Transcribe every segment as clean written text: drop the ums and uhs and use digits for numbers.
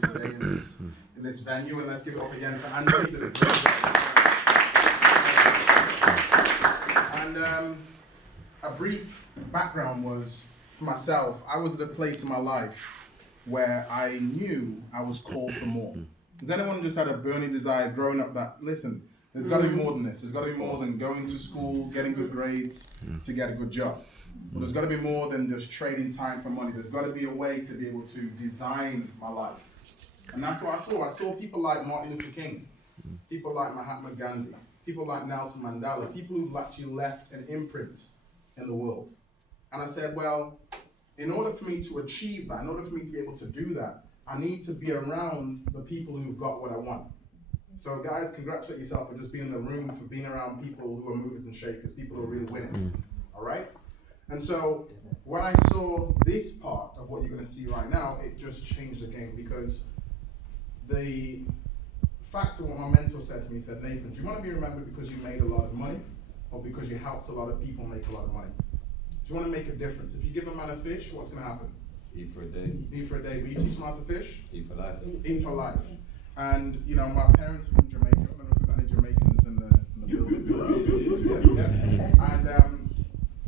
today in this venue, and let's give it up again for Andy. And a brief background was, for myself, I was at a place in my life where I knew I was called for more. Has anyone just had a burning desire growing up that, listen, there's got to be more than this. There's got to be more than going to school, getting good grades to get a good job. But there's got to be more than just trading time for money. There's got to be a way to be able to design my life. And that's what I saw. I saw people like Martin Luther King, people like Mahatma Gandhi, people like Nelson Mandela, people who've actually left an imprint in the world. And I said, well, in order for me to achieve that, in order for me to be able to do that, I need to be around the people who've got what I want. So guys, congratulate yourself for just being in the room, for being around people who are movers and shakers, people who are really winning, all right? And so when I saw this part of what you're going to see right now, it just changed the game, because the fact of what my mentor said to me, he said, Nathan, do you want to be remembered because you made a lot of money, or because you helped a lot of people make a lot of money? Do you want to make a difference? If you give a man a fish, what's going to happen? Eat for a day. Eat for a day. But you teach him how to fish? Eat for life. Eat for life. And, you know, my parents are from Jamaica. I don't know if we've got any Jamaicans in the building. Yeah. And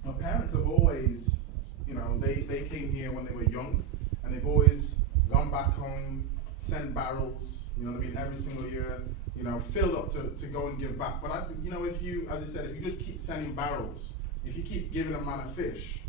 my parents have always, you know, they came here when they were young, and they've always gone back home, sent barrels, you know what I mean, every single year, you know, filled up to go and give back. But, you know, if you, as I said, if you just keep sending barrels, if you keep giving a man a fish,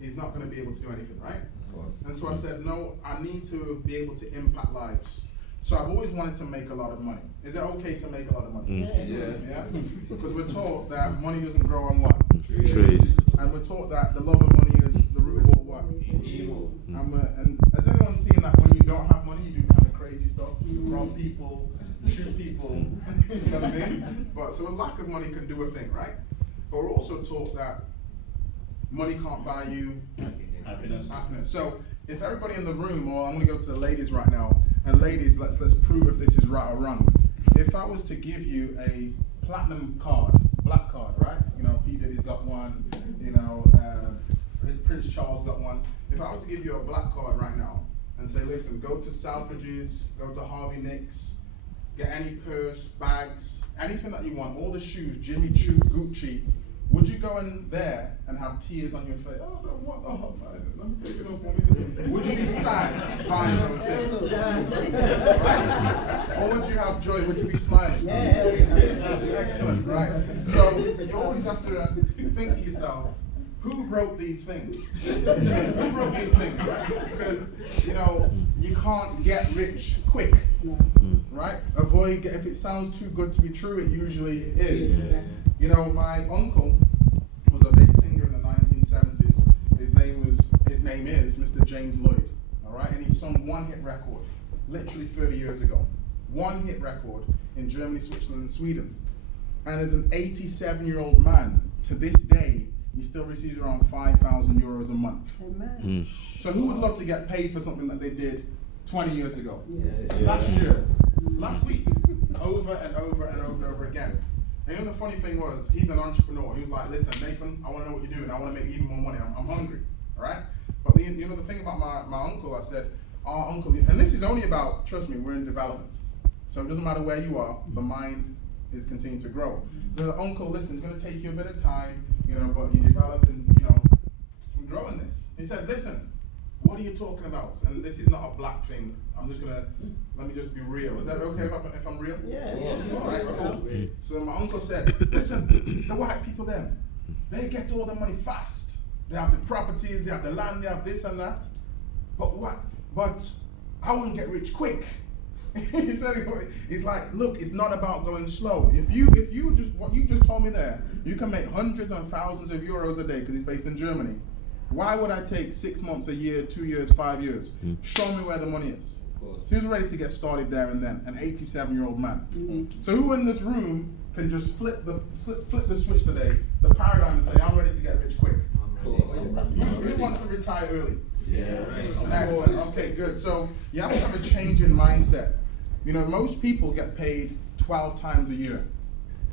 he's not going to be able to do anything, right? Of course. And so I said, no, I need to be able to impact lives. So I've always wanted to make a lot of money. Is it okay to make a lot of money? Yeah? Because we're taught that money doesn't grow on what? Trees. And we're taught that the love of money is the root of all what? Evil. And has anyone seen that when you don't have money, you do kind of crazy stuff? You rob people, shoot people, you know what I mean? But so a lack of money can do a thing, right? But we're also taught that money can't buy you happiness. So if everybody in the room, or I'm going to go to the ladies right now, and ladies, let's prove if this is right or wrong. If I was to give you a platinum card, black card, right? You know, P. Diddy's got one, you know, Prince Charles got one. If I were to give you a black card right now and say, listen, go to Selfridges, go to Harvey Nicks, get any purse, bags, anything that you want, all the shoes, Jimmy Choo, Gucci, would you go in there and have tears on your face? Oh, no, what? Oh, man, let me take it off. Would you be sad buying those things? Right? Or would you have joy? Would you be smiling? Yeah. Excellent, right? So you always have to think to yourself, who wrote these things? Who wrote these things, right? Because, you know, you can't get rich quick, right? Avoid, if it sounds too good to be true, it usually is. You know, my uncle was a big singer in the 1970s. His name is Mr. James Lloyd, all right? And he sung one hit record, literally 30 years ago. One hit record in Germany, Switzerland, and Sweden. And as an 87-year-old man, to this day, he still receives around 5,000 euros a month. Amen. So who would love to get paid for something that they did 20 years ago? Last year, last week, over and over and over and over again. And you know the funny thing was, he's an entrepreneur. He was like, listen, Nathan, I want to know what you're doing. I want to make even more money. I'm hungry, all right? But you know the thing about my uncle, I said, our uncle, and this is only about, trust me, we're in development. So it doesn't matter where you are, the mind is continuing to grow. So the uncle, listen, it's going to take you a bit of time, you know, but you develop and, you know, grow in this. He said, listen, what are you talking about? And this is not a black thing. I'm just let me just be real. Is that okay if I'm real? Yeah. All right, cool. So my uncle said, listen, the white people then, they get all the money fast. They have the properties, they have the land, they have this and that. But I wouldn't get rich quick. He said, he's like, look, it's not about going slow. If you just, what you just told me there, you can make hundreds and thousands of euros a day, because he's based in Germany. Why would I take 6 months, a year, 2 years, 5 years? Show me where the money is. So he was ready to get started there and then, an 87-year-old man. So who in this room can just flip the switch today, the paradigm, and say, I'm ready to get rich quick? Who wants to retire early? Yeah. Excellent. Okay, good. So you have to have a change in mindset. You know, most people get paid 12 times a year.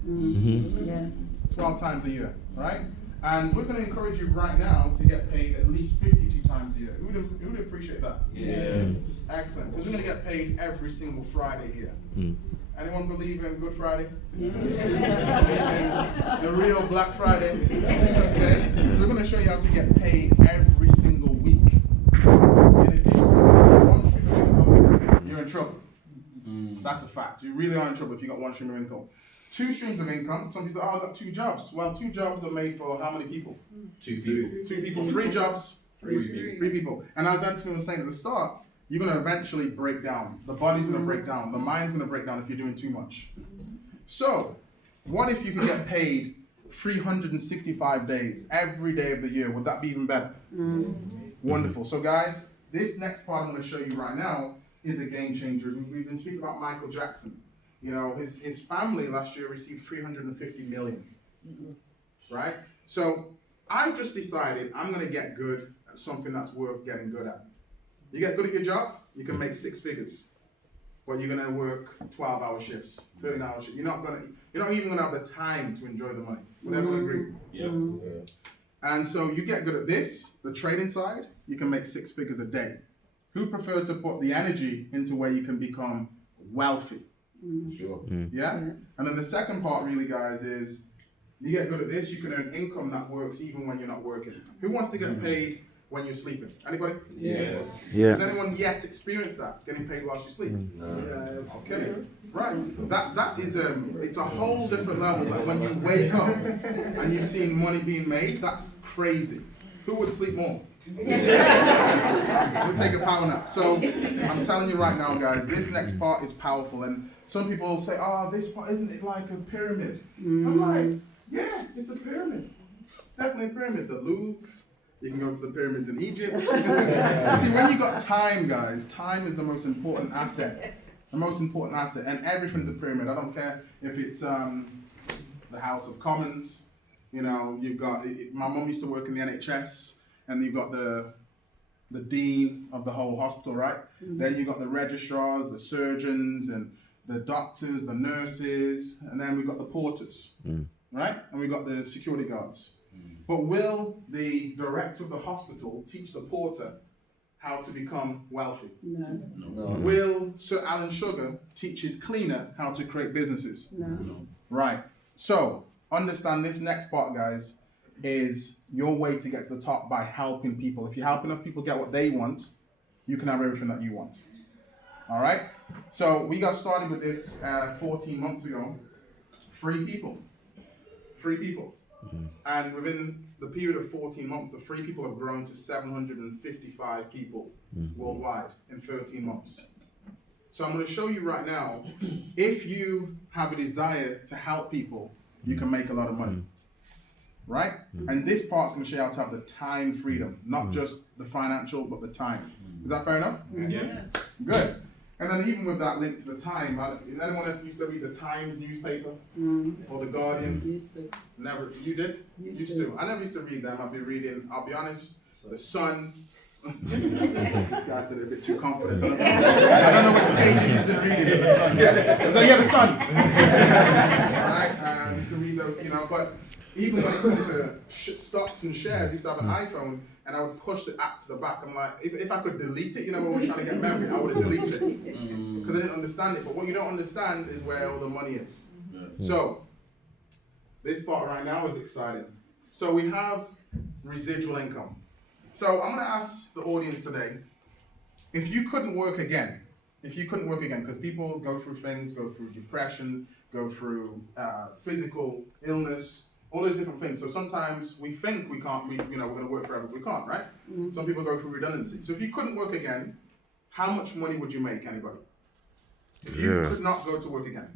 12 times a year, right? And we're going to encourage you right now to get paid at least 52 times a year. Who would appreciate that? Yes. Excellent. Because we're going to get paid every single Friday here. Anyone believe in Good Friday? The real Black Friday? Okay. So we're going to show you how to get paid every single week. In addition to one stream of income, you're in trouble. That's a fact. You really are in trouble if you got one stream of income. 2 streams of income. Some people say, oh, I've got 2 jobs. Well, 2 jobs are made for how many people? 2 people. 2 people. 3 jobs. 3 people. And as Anthony was saying at the start, you're going to eventually break down. The body's going to break down. The mind's going to break down if you're doing too much. So, what if you could get paid 365 days, every day of the year? Would that be even better? Wonderful. So, guys, this next part I'm going to show you right now is a game changer. We've been speaking about Michael Jackson. You know, his family last year received 350 million. Right? So, I just decided I'm going to get good at something that's worth getting good at. You get good at your job, you can make 6 figures. But you're gonna work 12-hour shifts, 13-hour shifts. You're not even gonna have the time to enjoy the money. Would everyone agree? Yeah. And so you get good at this, the trading side, you can make 6 figures a day. Who prefer to put the energy into where you can become wealthy? Sure. Yeah? And then the second part really, guys, is you get good at this, you can earn income that works even when you're not working. Who wants to get paid when you're sleeping? Anybody? Yes. Has anyone yet experienced that, getting paid whilst you sleep? No. Okay, right. That is it's a whole different level. Like when you wake up and you've seen money being made, that's crazy. Who would sleep more? We'll take a power nap. So I'm telling you right now, guys, this next part is powerful. And some people will say, oh, this part, isn't it like a pyramid? I'm like, yeah, it's a pyramid. It's definitely a pyramid. The Louvre. You can go to the pyramids in Egypt. See, when you got time, guys, time is the most important asset. The most important asset. And everything's a pyramid. I don't care if it's the House of Commons. You know, you've got, my mum used to work in the NHS, and you've got the dean of the whole hospital, right? Then you've got the registrars, the surgeons, and the doctors, the nurses, and then we've got the porters, right? And we've got the security guards. But will the director of the hospital teach the porter how to become wealthy? No. Will Sir Alan Sugar teach his cleaner how to create businesses? No. Right. So, understand this next part, guys, is your way to get to the top by helping people. If you help enough people get what they want, you can have everything that you want. All right? So, we got started with this 14 months ago. 3 people. 3 people. And within the period of 14 months, the 3 people have grown to 755 people worldwide in 13 months. So I'm going to show you right now, if you have a desire to help people, you can make a lot of money. Right? And this part's going to show you how to have the time freedom, not just the financial, but the time. Is that fair enough? Yeah. Good. And then even with that link to the time, anyone ever used to read the Times newspaper? Or the Guardian? Used to. Never. You did? Used to. I never used to read them. I'll be honest, the Sun. This guy said it a bit too confident. I don't know which pages he's been reading in the Sun. So yeah, the Sun. Right? I used to read those, but even when it comes to stocks and shares, I used to have an iPhone, and I would push the app to the back. I'm like, if I could delete it, when we're trying to get memory, I would have deleted it. Because I didn't understand it. But what you don't understand is where all the money is. So, this part right now is exciting. So we have residual income. So I'm going to ask the audience today, if you couldn't work again, because people go through things, go through depression, go through physical illness, all those different things. So sometimes we think we're going to work forever. We can't, right? Some people go through redundancy. So if you couldn't work again, how much money would you make, anybody? If you could not go to work again.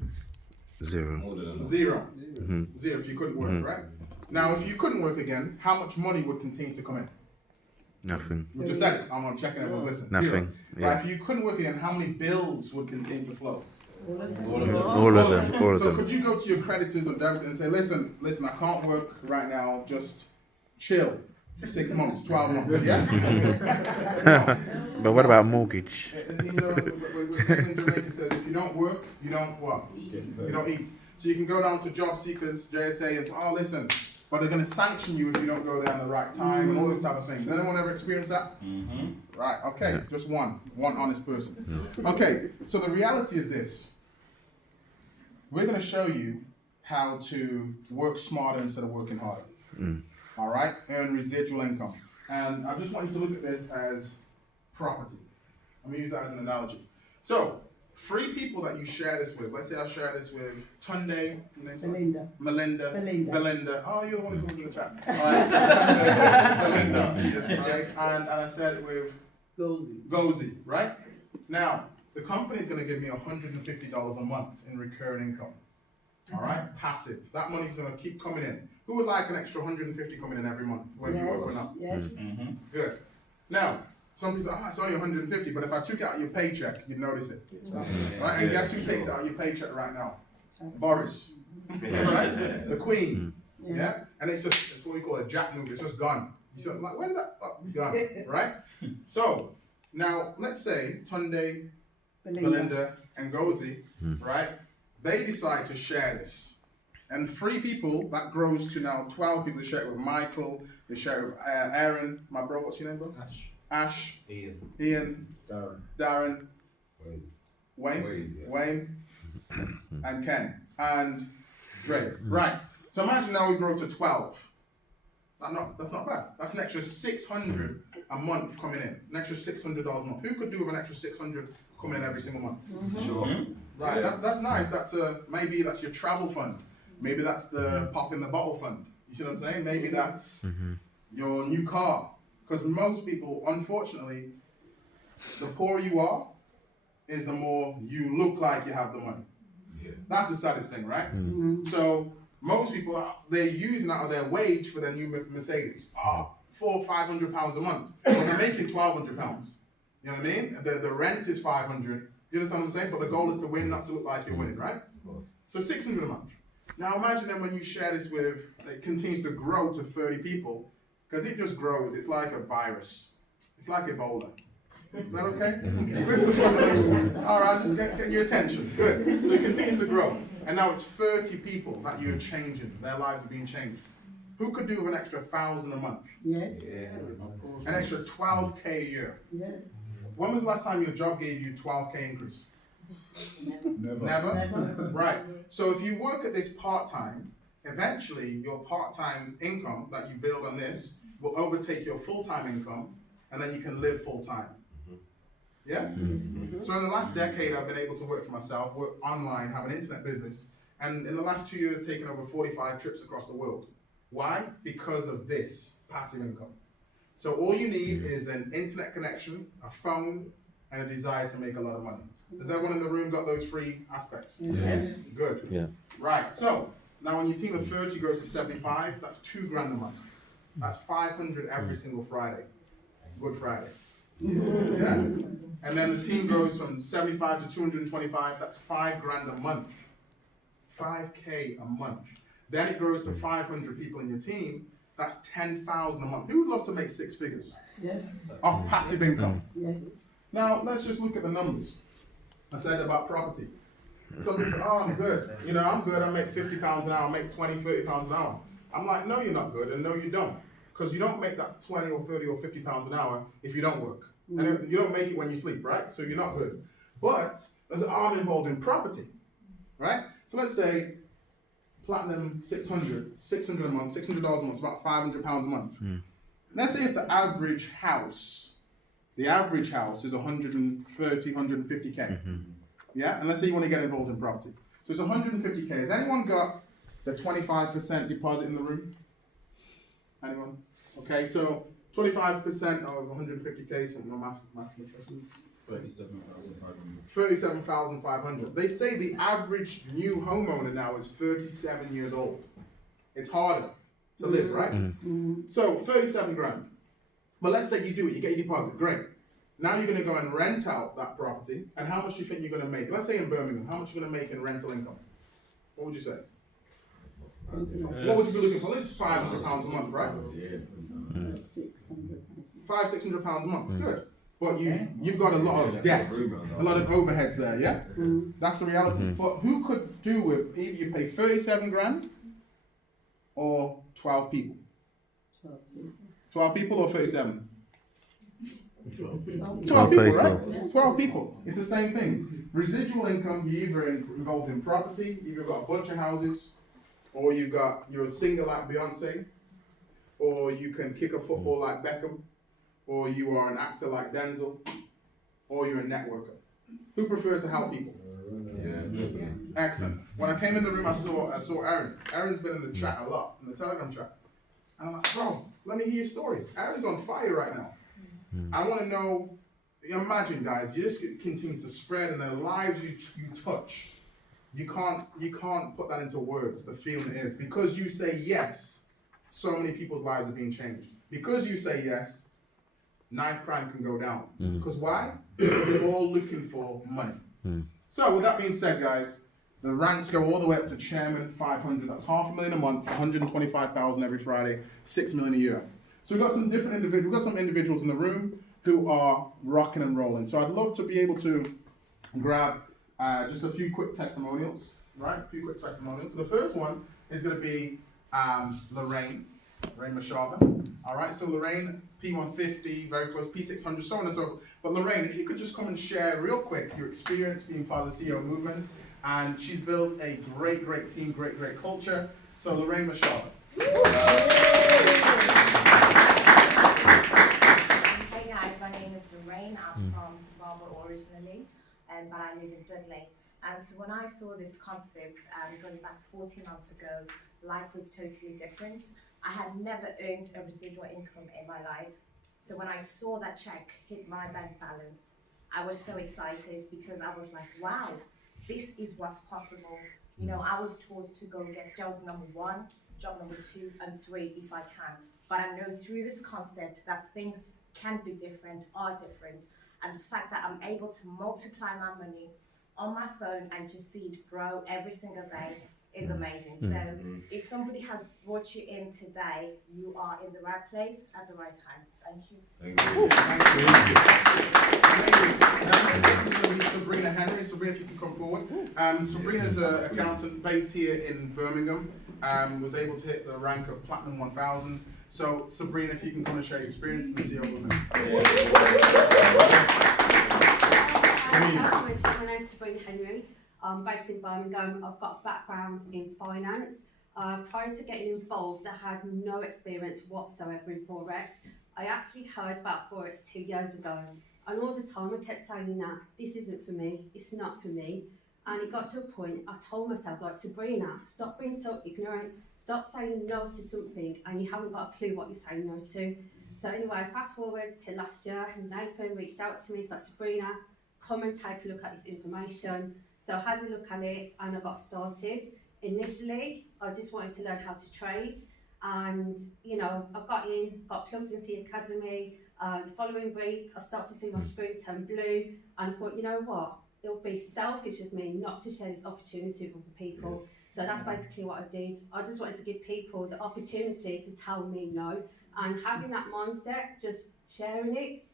Zero. Zero if you couldn't work, right? Now, if you couldn't work again, how much money would continue to come in? Nothing. We just said it. I'm checking everyone's listening. Nothing. Yeah. Right, if you couldn't work again, how many bills would continue to flow? All of them. So could you go to your creditors or debtors and say, listen, I can't work right now, just chill. 6 months, 12 months, yeah? But what about mortgage? We're saying in Jamaica says, if you don't work, you don't what? You don't eat. So you can go down to job seekers, JSA, and say, oh, listen, but they're going to sanction you if you don't go there at the right time and all those type of things. Anyone ever experienced that? Mm-hmm. Right, okay, just one honest person. Okay, so the reality is this. We're going to show you how to work smarter instead of working harder. All right, earn residual income. And I just want you to look at this as property. I'm going to use that as an analogy. So, 3 people that you share this with, let's say I share this with Tunde, Belinda. Oh, you're the one who's always in the chat. All right, so Tunde, Belinda, right? And I said it with Gozi, right? Now, the company is going to give me $150 a month in recurring income. All right, passive. That money's going to keep coming in. Who would like an extra $150 coming in every month when you open up? Yes. Good. Now, some people say, it's only $150, but if I took it out of your paycheck, you'd notice it. Right? And guess who takes it out of your paycheck right now? Boris. Right? The Queen. Yeah? And it's what we call a jack move. It's just gone. You say, like, where did that be gone? Right? So, now, let's say Tunde, Belinda, and Gozi, right? They decide to share this. And 3 people, that grows to now 12 people. They share it with Michael, they share it with Aaron, my bro, what's your name, bro? Ash. Ian. Darren. Wayne. And Ken. And Dre. Right. So imagine now we grow to 12. That's not bad. That's an extra $600 a month coming in. An extra $600 a month. Who could do with an extra $600 coming in every single month? Sure. Right. That's nice. That's maybe that's your travel fund. Maybe that's the pop in the bottle fund. You see what I'm saying? Maybe that's your new car. Because most people, unfortunately, the poorer you are, is the more you look like you have the money. Yeah. That's the saddest thing, right? So most people, they're using out of their wage for their new Mercedes. $400 or £500 a month. But they're making £1,200. You know what I mean? The rent is $500. You understand what I'm saying? But the goal is to win, not to look like you're winning, right? So $600 a month. Now imagine then when you share this with, it continues to grow to 30 people, because it just grows. It's like a virus. It's like Ebola. Is that okay? All right, just get your attention. Good. So it continues to grow. And now it's 30 people that you're changing. Their lives are being changed. Who could do with an extra $1,000 a month? Yes. An extra $12K a year. Yes. When was the last time your job gave you $12K increase? Never? Right. So if you work at this part-time, eventually your part-time income that you build on this will overtake your full-time income, and then you can live full-time. Yeah? So in the last decade, I've been able to work for myself, work online, have an internet business, and in the last 2 years, taken over 45 trips across the world. Why? Because of this passive income. So all you need is an internet connection, a phone, and a desire to make a lot of money. Has everyone in the room got those 3 aspects? Yes. Good. Yeah. Right. So now when your team of 30 grows to 75, that's $2,000 a month. That's 500 every single Friday. Good Friday. Yeah. And then the team grows from 75 to 225. That's $5,000 a month. 5K a month. Then it grows to 500 people in your team. That's $10,000 a month. Who would love to make 6 figures Yes. off passive income? Yes. Now, let's just look at the numbers. I said about property. Some people say, I'm good. I'm good. I make £50 an hour. I make £20, £30 an hour. I'm like, no, you're not good, and no, you don't. Because you don't make that 20 or 30 or £50 an hour if you don't work. And you don't make it when you sleep, right? So you're not good. But I'm involved in property, right? So let's say platinum 600 a month, $600 a month, it's about £500 a month. Let's say if the average house is 130, 150K. Yeah, and let's say you want to get involved in property. So it's 150K. Has anyone got the 25% deposit in the room? Anyone? Okay, so 25% of 150K, so my mathematicians. 37,500. They say the average new homeowner now is 37 years old. It's harder to live, right? So 37 grand. But let's say you do it, you get your deposit, great. Now you're going to go and rent out that property, and how much do you think you're going to make? Let's say in Birmingham, how much are you going to make in rental income? What would you say? What would you be looking for? This is £500 a month, right? £500-600 a month. Good. But you've got a lot of debt, a lot of overheads there, yeah? That's the reality. But who could do with either you pay 37 grand or 12 people? 12 people or 37? 12 people, right? 12 people. It's the same thing. Residual income, you're either involved in property, you've got a bunch of houses, or you're a singer like Beyonce, or you can kick a football like Beckham, or you are an actor like Denzel, or you're a networker. Who prefer to help people? Excellent. When I came in the room, I saw Aaron. Aaron's been in the chat a lot, in the Telegram chat. And I'm like, bro, let me hear your story. Aaron's on fire right now. I want to know, imagine guys, you just continues to spread and the lives you touch. You can't put that into words, the feeling it is. Because you say yes, so many people's lives are being changed. Because you say yes, knife crime can go down. Because why? Because they're all looking for money. So with that being said, guys, the ranks go all the way up to chairman 500. That's $500,000 a month, 125,000 every Friday, 6 million a year. So we've got some different individuals. We've got some individuals in the room who are rocking and rolling. So I'd love to be able to grab just a few quick testimonials, right? A few quick testimonials. So the first one is going to be Lorraine Mashaba. All right. So Lorraine, P150, very close, P600, so on and so forth. But Lorraine, if you could just come and share real quick your experience being part of the CEO movement. And she's built a great team, great culture. So Lorraine Mashaba. Hey guys, my name is Lorraine. I'm from Zimbabwe originally, but I live in Dudley. So when I saw this concept going back 14 months ago, life was totally different. I had never earned a residual income in my life. So when I saw that check hit my bank balance, I was so excited because I was like, wow, this is what's possible. You know, I was told to go get job number 1, job number 2, and 3 if I can. But I know through this concept that things can be different, are different. And the fact that I'm able to multiply my money on my phone and just see it grow every single day is amazing. So if somebody has brought you in today, you are in the right place at the right time. Thank you. Thank you. Sabrina Henry. Sabrina, if you can come forward. Sabrina's an accountant based here in Birmingham. Was able to hit the rank of Platinum 1000. So Sabrina, if you can come and share your experience in the CEO movement. My name is Sabrina Henry. I'm based in Birmingham. I've got a background in finance. Prior to getting involved, I had no experience whatsoever in Forex. I actually heard about Forex 2 years ago, and all the time I kept saying, nah, this isn't for me, it's not for me. And it got to a point, I told myself, like, Sabrina, stop being so ignorant, stop saying no to something, and you haven't got a clue what you're saying no to. So anyway, fast forward to last year, Nathan reached out to me, he's like, Sabrina, come and take a look at this information. So I had a look at it and I got started. Initially, I just wanted to learn how to trade, and you know, I got plugged into the academy. The following week, I started to see my screen turn blue, and I thought, you know what, it would be selfish of me not to share this opportunity with other people. So that's basically what I did. I just wanted to give people the opportunity to tell me no, and having that mindset, just sharing it.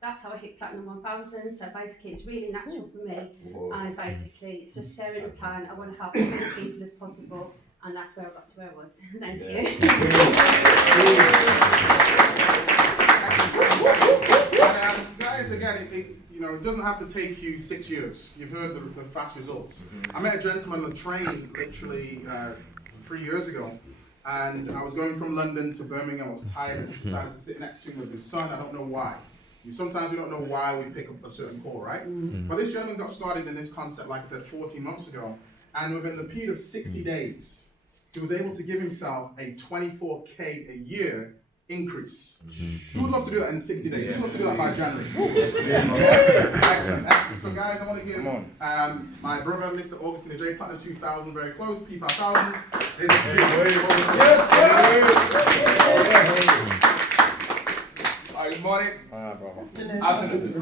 That's how I hit Platinum 1000. So basically, it's really natural for me, and basically just sharing a plan. I want to help as many people as possible, and that's where I got to where I was. Thank you. Guys, again, it doesn't have to take you 6 years. You've heard the fast results. I met a gentleman on a train literally 3 years ago, and I was going from London to Birmingham. I was tired. I decided to sit next to him with his son. I don't know why. Sometimes we don't know why we pick up a certain call, right? But this gentleman got started in this concept, like I said, 14 months ago, and within the period of 60 days, he was able to give himself a 24K a year increase. Who would love to do that in 60 days? Who would love to do that by January? Excellent. So guys, I want to give my brother, Mr. Augustine J, Platinum 2000, very close, P5000. Good morning. Afternoon.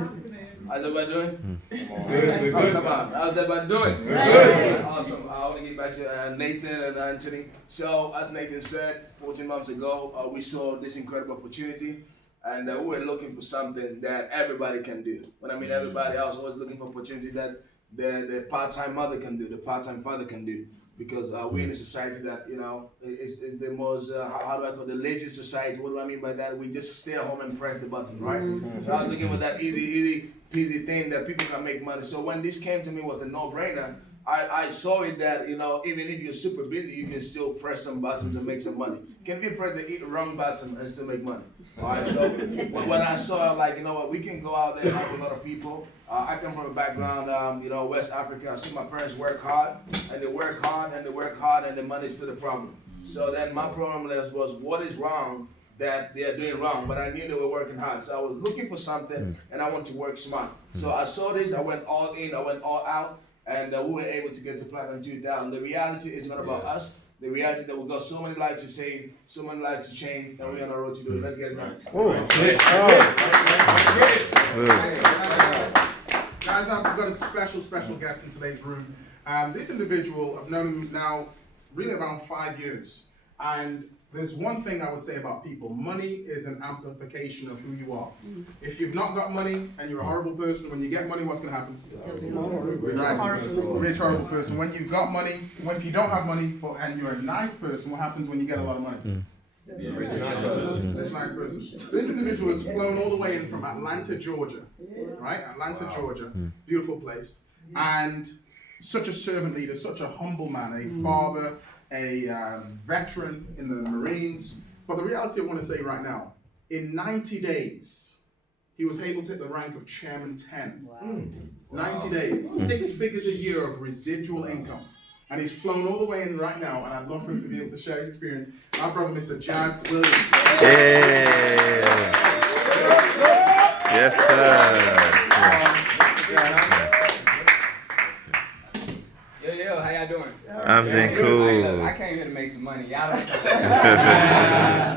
How's everybody doing? Good. Come on. How's everybody doing? Good. Awesome. I want to get back to Nathan and Anthony. So, as Nathan said, 14 months ago, we saw this incredible opportunity, and we were looking for something that everybody can do. When I mean everybody, I was always looking for opportunity that the part-time mother can do, the part-time father can do. because we're in a society that, you know, is the most, how do I call it, the laziest society. What do I mean by that? We just stay at home and press the button, right? So I was looking for that easy peasy thing that people can make money. So when this came to me, it was a no-brainer. I saw it that, you know, even if you're super busy, you can still press some buttons and make some money. Can we press the wrong button and still make money? All right, so when I saw, like, you know what, we can go out there and help a lot of people. I come from a background, you know, West Africa. I see my parents work hard, and they work hard, and they work hard, and the money's still the problem. So then my problem was what is wrong that they are doing wrong, but I knew they were working hard. So I was looking for something, and I want to work smart. So I saw this, I went all in, I went all out, and we were able to get to Platinum 2000. The reality is not about us. The reality that we've got so many lives to save, so many lives to change, and we're on the road to do it. Let's get it done. Guys, I've got a special guest in today's room. This individual, I've known him now really around 5 years. And there's one thing I would say about people. Money is an amplification of who you are. If you've not got money and you're a horrible person, when you get money, what's going to happen? Rich, horrible person. When you've got money, if you don't have money, and you're a nice person, what happens when you get a lot of money? Rich, nice person. So this individual has flown all the way in from Atlanta, Georgia, right? Atlanta, Georgia, beautiful place, and such a servant leader, such a humble man, a father, a veteran in the Marines. But the reality I want to say right now, in 90 days, he was able to hit the rank of Chairman 10. 90 days, 6 figures a year of residual income. And he's flown all the way in right now, and I'd love for him to be able to share his experience. Our brother, Mr. Jazz Williams. Yes, sir. Yo, how y'all doing? I'm doing cool. I came here to make some money. Y'all don't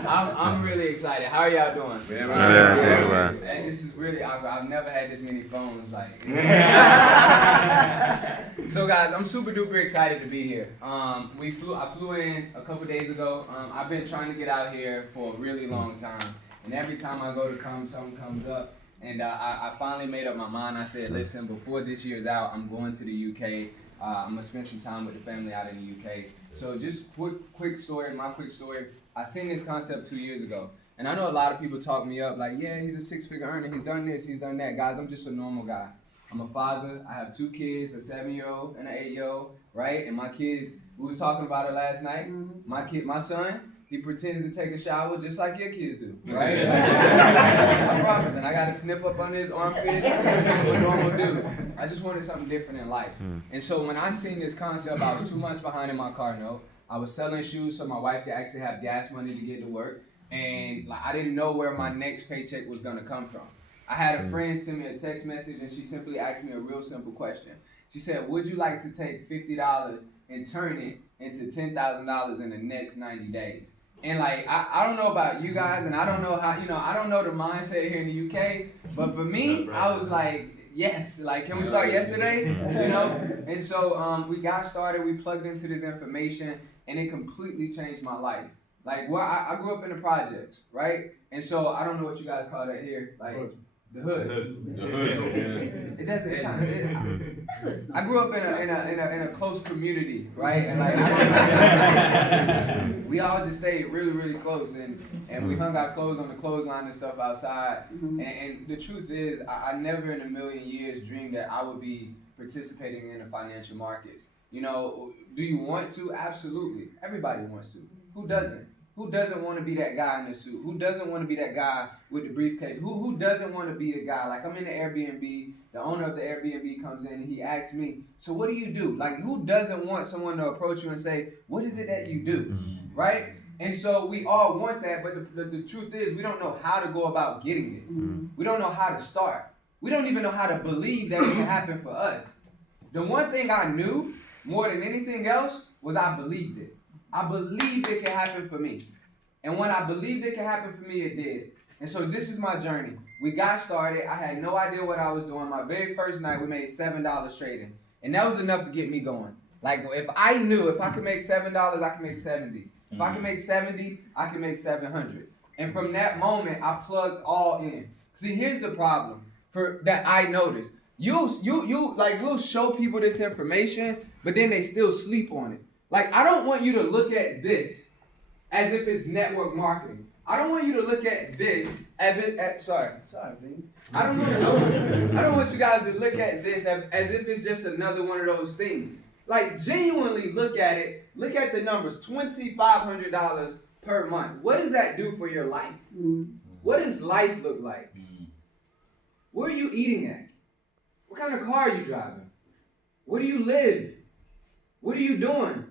I'm really excited. How are y'all doing? And this is really, I've never had this many phones. Like, so guys, I'm super duper excited to be here. I flew in a couple days ago. I've been trying to get out here for a really long time. And every time I go to come, something comes up. And I finally made up my mind. I said, listen, before this year's out, I'm going to the UK. I'm going to spend some time with the family out in the UK. So just quick story, my quick story. I seen this concept 2 years ago. And I know a lot of people talk me up like, yeah, he's a 6-figure earner. He's done this, he's done that. Guys, I'm just a normal guy. I'm a father. I have 2 kids, a 7-year-old and an 8-year-old, right? And my kids, we was talking about it last night. My son, he pretends to take a shower just like your kids do, right? I promise. And I got to sniff up under his armpit. What normal dude. I just wanted something different in life. And so when I seen this concept, I was 2 months behind in my car note. I was selling shoes so my wife could actually have gas money to get to work. And I didn't know where my next paycheck was going to come from. I had a friend send me a text message, and she simply asked me a real simple question. She said, would you like to take $50 and turn it into $10,000 in the next 90 days? And like, I don't know about you guys, and I don't know how, I don't know the mindset here in the UK, but for me, I was like, yes, like, can we start yesterday? And so we got started, we plugged into this information, and it completely changed my life. Like, well, I grew up in the projects, right? And so I don't know what you guys call that here, like the hood. It doesn't sound. I grew up in a close community, right? And like we all just stayed really close, and we hung our clothes on the clothesline and stuff outside. And the truth is, I never in a million years dreamed that I would be participating in the financial markets. Do you want to? Absolutely. Everybody wants to. Who doesn't? Who doesn't want to be that guy in the suit? Who doesn't want to be that guy with the briefcase? Who doesn't want to be the guy? Like, I'm in the Airbnb, the owner of the Airbnb comes in and he asks me, so what do you do? Like, who doesn't want someone to approach you and say, what is it that you do? Right? And so we all want that, but the truth is we don't know how to go about getting it. We don't know how to start. We don't even know how to believe that it can happen for us. The one thing I knew more than anything else was I believed it. I believed it could happen for me. And when I believed it could happen for me, it did. And so this is my journey. We got started. I had no idea what I was doing. My very first night, we made $7 trading. And that was enough to get me going. Like, if I knew if I could make $7, I could make 70. If I could make 70, I could make 700. And from that moment, I plugged all in. See, here's the problem that I noticed. We'll show people this information, but then they still sleep on it. Like, I don't want you to look at this as if it's network marketing. I don't want you to look at this as if, sorry, Lee. I don't want you guys to look at this as if it's just another one of those things. Like, genuinely look at it. Look at the numbers, $2,500 per month. What does that do for your life? What does life look like? Where are you eating at? What kind of car are you driving? Where do you live? What are you doing?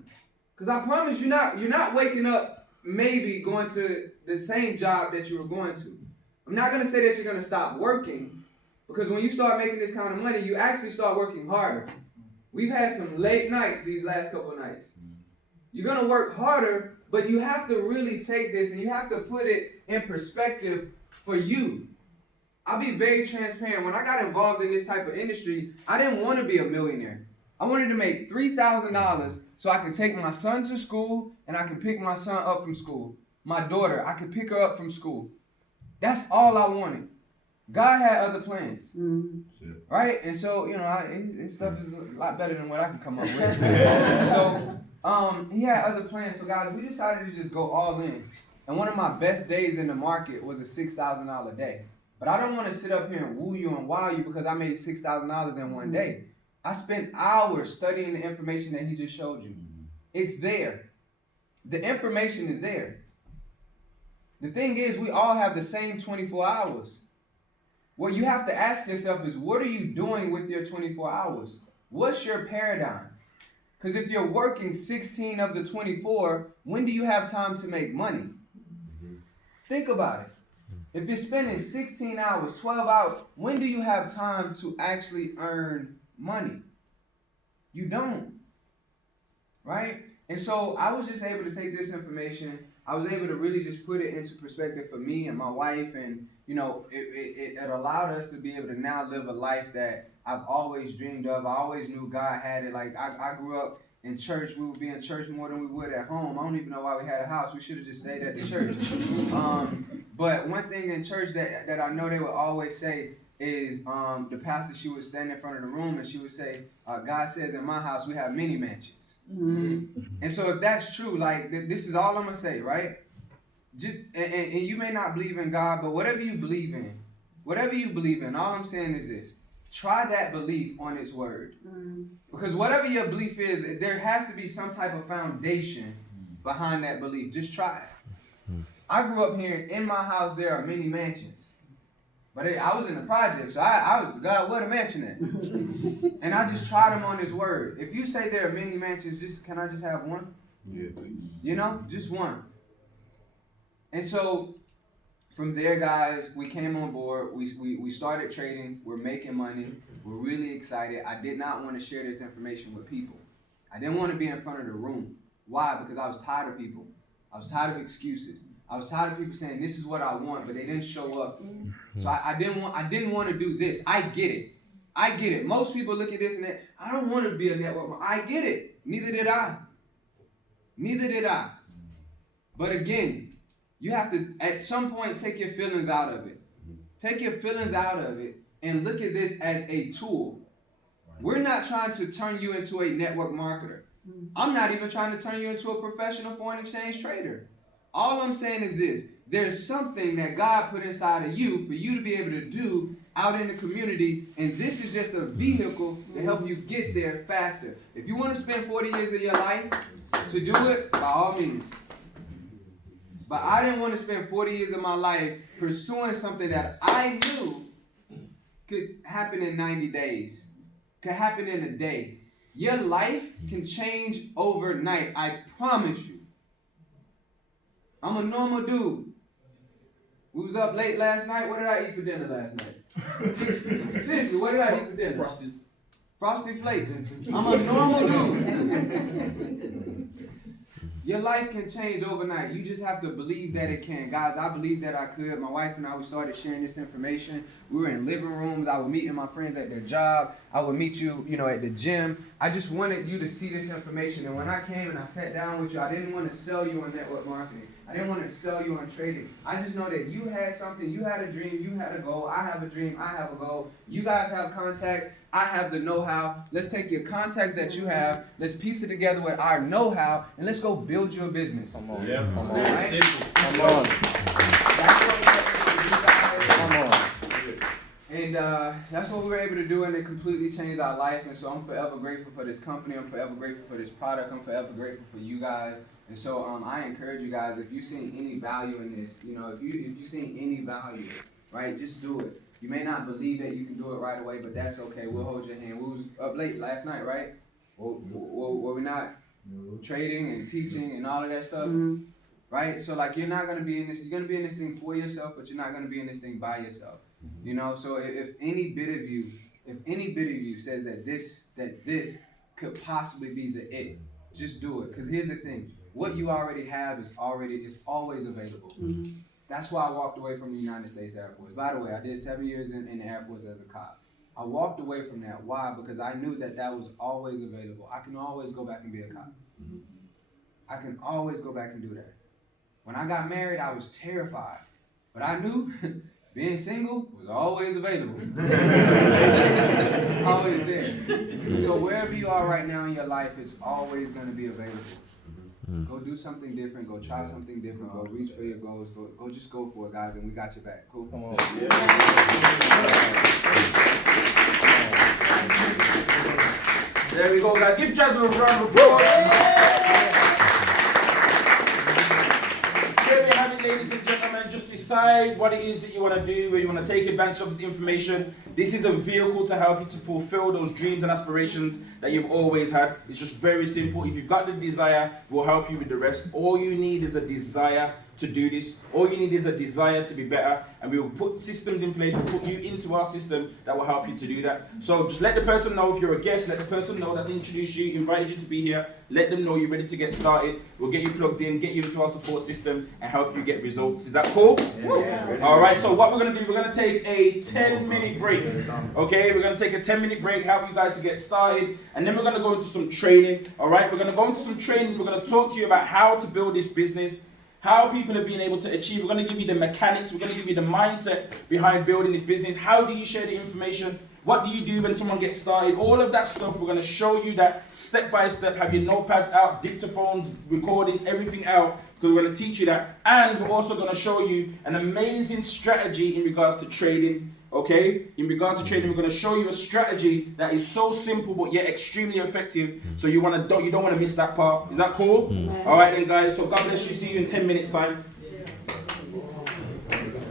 Because I promise you're not waking up maybe going to the same job that you were going to. I'm not going to say that you're going to stop working, because when you start making this kind of money, you actually start working harder. We've had some late nights these last couple of nights. You're going to work harder, but you have to really take this and you have to put it in perspective for you. I'll be very transparent. When I got involved in this type of industry, I didn't want to be a millionaire. I wanted to make $3,000 so I could take my son to school and I could pick my son up from school. My daughter, I could pick her up from school. That's all I wanted. God had other plans, right? And so, his stuff is a lot better than what I can come up with. So, he had other plans. So, guys, we decided to just go all in. And one of my best days in the market was a $6,000 day. But I don't want to sit up here and woo you and wow you because I made $6,000 in one day. I spent hours studying the information that he just showed you. It's there. The information is there. The thing is, we all have the same 24 hours. What you have to ask yourself is, what are you doing with your 24 hours? What's your paradigm? Because if you're working 16 of the 24, when do you have time to make money? Think about it. If you're spending 16 hours, 12 hours, when do you have time to actually earn money? You don't. Right? And so I was just able to take this information. I was able to really just put it into perspective for me and my wife, and it allowed us to be able to now live a life that I've always dreamed of. I always knew God had it. Like, I grew up in church. We would be in church more than we would at home. I don't even know why we had a house. We should have just stayed at the church. But one thing in church that I know they would always say is the pastor, she would stand in front of the room and she would say, God says in my house we have many mansions. And so if that's true, like, this is all I'm going to say, right? Just and you may not believe in God, but whatever you believe in, all I'm saying is this: try that belief on His word. Because whatever your belief is, there has to be some type of foundation behind that belief. Just try it. I grew up here. In my house there are many mansions, but I was in the project, so I was, God, what a mansion at? And I just tried Him on His word. If you say there are many mansions, can I just have one? Yeah, please. Just one. And so from there, guys, we came on board. We started trading. We're making money. We're really excited. I did not want to share this information with people. I didn't want to be in front of the room. Why? Because I was tired of people. I was tired of excuses. I was tired of people saying, this is what I want, but they didn't show up. So I didn't want to do this. I get it. Most people look at this and that, I don't want to be a network. I get it. Neither did I. But again, you have to, at some point, take your feelings out of it. Take your feelings out of it and look at this as a tool. We're not trying to turn you into a network marketer. I'm not even trying to turn you into a professional foreign exchange trader. All I'm saying is this: there's something that God put inside of you for you to be able to do out in the community, and this is just a vehicle to help you get there faster. If you want to spend 40 years of your life to do it, by all means. But I didn't want to spend 40 years of my life pursuing something that I knew could happen in 90 days, could happen in a day. Your life can change overnight, I promise you. I'm a normal dude. We was up late last night. What did I eat for dinner last night? Seriously, what did I eat for dinner? Frosty Flakes. I'm a normal dude. Your life can change overnight. You just have to believe that it can. Guys, I believe that I could. My wife and I, we started sharing this information. We were in living rooms. I would meet my friends at their job. I would meet you, at the gym. I just wanted you to see this information. And when I came and I sat down with you, I didn't want to sell you on network marketing. I didn't want to sell you on trading. I just know that you had something. You had a dream. You had a goal. I have a dream. I have a goal. You guys have contacts. I have the know-how. Let's take your contacts that you have. Let's piece it together with our know-how, and let's go build your business. Come on. Yeah. Come on. Right? Simple. Come on. That's what we're able to do, guys. Come on. And that's what we were able to do, and it completely changed our life. And so I'm forever grateful for this company. I'm forever grateful for this product. I'm forever grateful for you guys. And so I encourage you guys, if you've seen any value in this, you know, if you've seen any value, right, just do it. You may not believe that you can do it right away, but that's okay. We'll hold your hand. We was up late last night, right? Were we not trading and teaching and all of that stuff? Right? So like you're not gonna be in this. You're gonna be in this thing for yourself, but you're not gonna be in this thing by yourself. You know. So if any bit of you says that this could possibly be the it, just do it. Because here's the thing: what you already have is always available. That's why I walked away from the United States Air Force. By the way, I did 7 years in the Air Force as a cop. I walked away from that. Why? Because I knew that was always available. I can always go back and be a cop. I can always go back and do that. When I got married, I was terrified. But I knew being single was always available. It's always there. So wherever you are right now in your life, it's always going to be available. Go do something different. Go try something different. Go reach for your goals. Go just go for it, guys, and we got your back. Cool? Come on. There we go, guys. Give Jasmine a round of applause. There we have it, ladies and gentlemen. Just decide what it is that you want to do, where you want to take advantage of this information. This is a vehicle to help you to fulfill those dreams and aspirations that you've always had. It's just very simple. If you've got the desire, we'll help you with the rest. All you need is a desire to do this. All you need is a desire to be better, and we will put systems in place. We'll put you into our system that will help you to do that. So just let the person know if you're a guest. Let the person know that's introduced you, invited you to be here. Let them know you're ready to get started. We'll get you plugged in, get you into our support system, and help you get results. Is that cool? Yeah. All right. So what we're gonna do? We're gonna take a 10-minute break. Okay. We're gonna take a 10-minute break, help you guys to get started, and then we're gonna go into some training. All right. We're gonna go into some training. We're gonna talk to you about how to build this business. How people have been able to achieve. We're going to give you the mechanics. We're going to give you the mindset behind building this business. How do you share the information? What do you do when someone gets started? All of that stuff, we're going to show you that step by step. Have your notepads out, dictaphones, recordings, everything out, because we're going to teach you that. And we're also going to show you an amazing strategy in regards to trading. Okay, in regards to trading, we're going to show you a strategy that is so simple but yet extremely effective. So you don't want to miss that part. Is that cool? All right then, guys. So God bless you. See you in 10 minutes time.